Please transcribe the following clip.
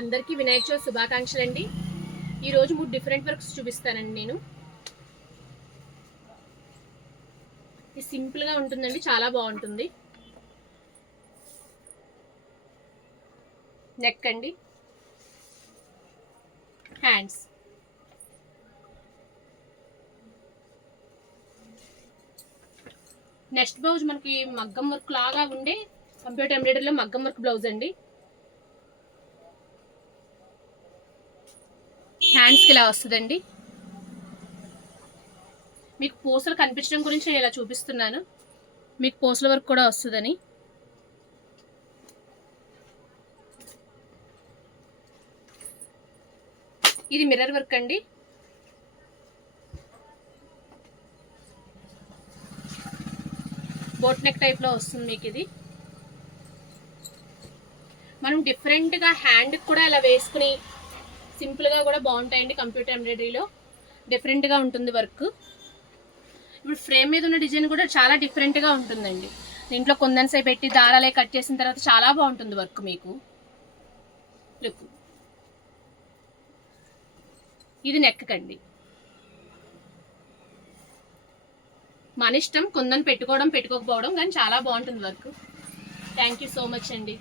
అందరికీ వినాయక చవితి శుభాకాంక్షలు అండి. ఈరోజు 3 డిఫరెంట్ వర్క్స్ చూపిస్తానండి నేను. ఇది సింపుల్గా ఉంటుందండి, చాలా బాగుంటుంది. నెక్ అండి, హ్యాండ్స్, నెక్స్ట్ బ్లౌజ్ మనకి మగ్గం వర్క్ లాగా ఉండే కంప్యూటర్ ఎంబ్రాయిడరీలో మగ్గం వర్క్ బ్లౌజ్ అండి. హ్యాండ్స్కి ఇలా వస్తుందండి. మీకు పూసలు కనిపించడం గురించి నేను ఇలా చూపిస్తున్నాను, మీకు పూసల వర్క్ కూడా వస్తుందని. ఇది మిర్రర్ వర్క్ అండి. బోట్ నెక్ టైప్లో వస్తుంది మీకు ఇది. మనం డిఫరెంట్గా హ్యాండ్కి కూడా ఇలా వేసుకుని సింపుల్గా కూడా బాగుంటాయండి. కంప్యూటర్ ఎంబ్రాయిడరీలో డిఫరెంట్గా ఉంటుంది వర్క్. ఇప్పుడు ఫ్రేమ్ మీద ఉన్న డిజైన్ కూడా చాలా డిఫరెంట్గా ఉంటుందండి. దీంట్లో కొందన్సై పెట్టి దారాలే కట్ చేసిన తర్వాత చాలా బాగుంటుంది వర్క్ మీకు. లుక్, ఇది నెక్ కండి. మన ఇష్టం, కొందని పెట్టుకోవడం పెట్టుకోకపోవడం, కానీ చాలా బాగుంటుంది work. Thank you so much అండి.